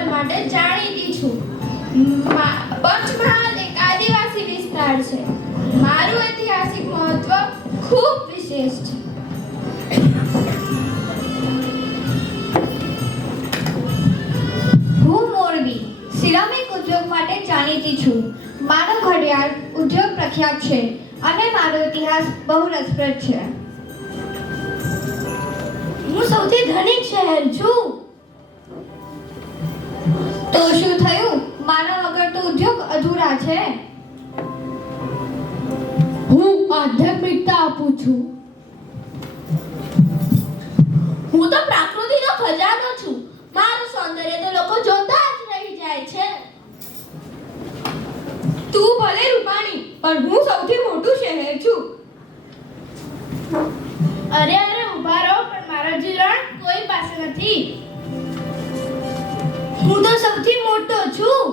સ્થળ માટે જાણીતી છું. પંચમહાલ એક આદિવાસી વિસ્તાર છે. મારું ઐતિહાસિક મહત્વ ખૂબ વિશેષ છે. હું મોરબી સિરામિક ઉદ્યોગ માટે જાણીતી છું. મારો ઘડિયાળ ઉદ્યોગ પ્રખ્યાત છે અને મારો ઇતિહાસ બહુ રસપ્રદ છે. હું સૌથી ધનિક શહેર છું. તો શું થયું? માનવ વગર તો ઉદ્યોગ અધૂરા છે. હું આધ્યાત્મિકતા આપું છું. હું તો પ્રકૃતિનો ખજાનો છું. મારું સૌંદર્ય તો લોકો જોતા જ રહી જાય છે. તું ભલે રૂપાણી, પણ હું સૌથી મોટું શહેર છું. અરે ઊભા રહો, પણ મારો જીરણ કોઈ પાસે નથી. હું તો સૌથી મોટો છું.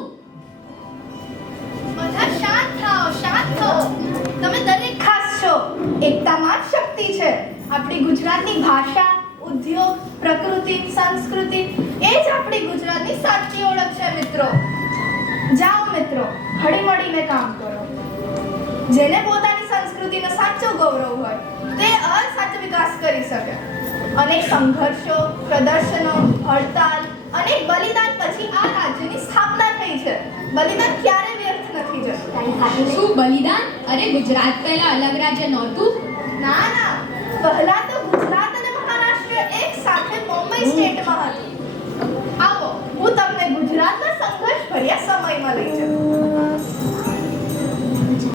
બધા શાંત થાઓ, શાંત થાઓ. તમે દરેક ખાસ છો. એકતામાં જ શક્તિ છે. આપણી ગુજરાતની ભાષા, ઉદ્યોગ, પ્રકૃતિ, સંસ્કૃતિ એ જ આપણી ગુજરાતની સાચી ઓળખ છે મિત્રો. જાઓ મિત્રો, હળીમળીને કામ કરો. જેને પોતાની સંસ્કૃતિનો સાચો ગૌરવ હોય તે સાચો વિકાસ કરી શકે. અનેક સંઘર્ષો, પ્રદર્શનો, હડતાલ, અનેક બલિદાન પછી આ રાજ્યની સ્થાપના થઈ છે. બલિદાન ક્યારે વ્યર્થ નથી જતું. શું બલિદાન? અરે ગુજરાત પહેલા અલગ રાજ્ય નહોતું. ના ના, પહેલા તો ગુજરાત અને મહારાષ્ટ્ર એક સાથે બોમ્બે સ્ટેટમાં હતું. આવો, હું તમને ગુજરાતના સંઘર્ષ ભર્યા સમયમાં લઈ જાઉં.